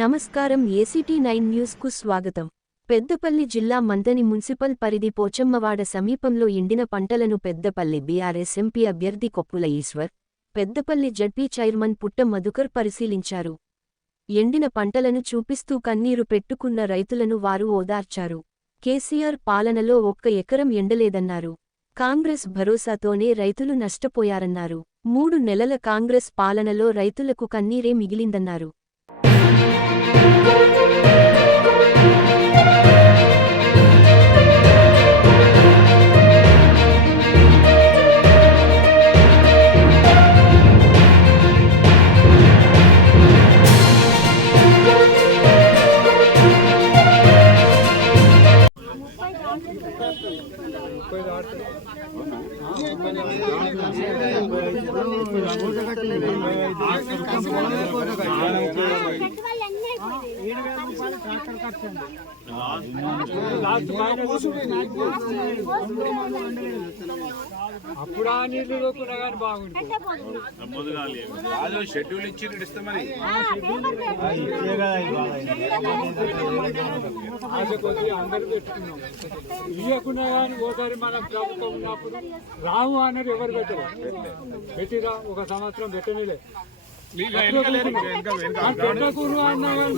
నమస్కారం ACT9 news కు స్వాగతం. పెద్దపల్లి జిల్లా మంథని మున్సిపల్ పరిధి పోచమ్మవాడ సమీపంలో ఎండిన పంటలను పెద్దపల్లి బీఆర్ఎస్ ఎంపీ అభ్యర్థి కొప్పుల ఈశ్వర్, పెద్దపల్లి జడ్పీ చైర్మన్ పుట్ట మధుకర్ పరిశీలించారు. ఎండిన పంటలను చూపిస్తూ కన్నీరు పెట్టుకున్న రైతులను వారు ఓదార్చారు. కేసీఆర్ పాలనలో ఒక్క ఎకరం ఎండలేదన్నారు. కాంగ్రెస్ భరోసాతోనే రైతులు నష్టపోయారన్నారు. 3 నెలల కాంగ్రెస్ పాలనలో రైతులకు కన్నీరే మిగిలిందన్నారు. అప్పుడు ఆ నీళ్లు లోకున్నా కానీ బాగుంటుంది. షెడ్యూల్ ఇచ్చి ఇస్తామని ఆశ కొద్ది అందరూ పెట్టుకున్నాం. ఇవ్వకున్నా కానీ ఒకసారి మన ప్రభుత్వం ఉన్నప్పుడు రావు అన్నది ఎవరు పెట్టరు. పెట్టిరా ఒక సంవత్సరం పెట్టనిలే. పెట్టకూరు అన్నా కానీ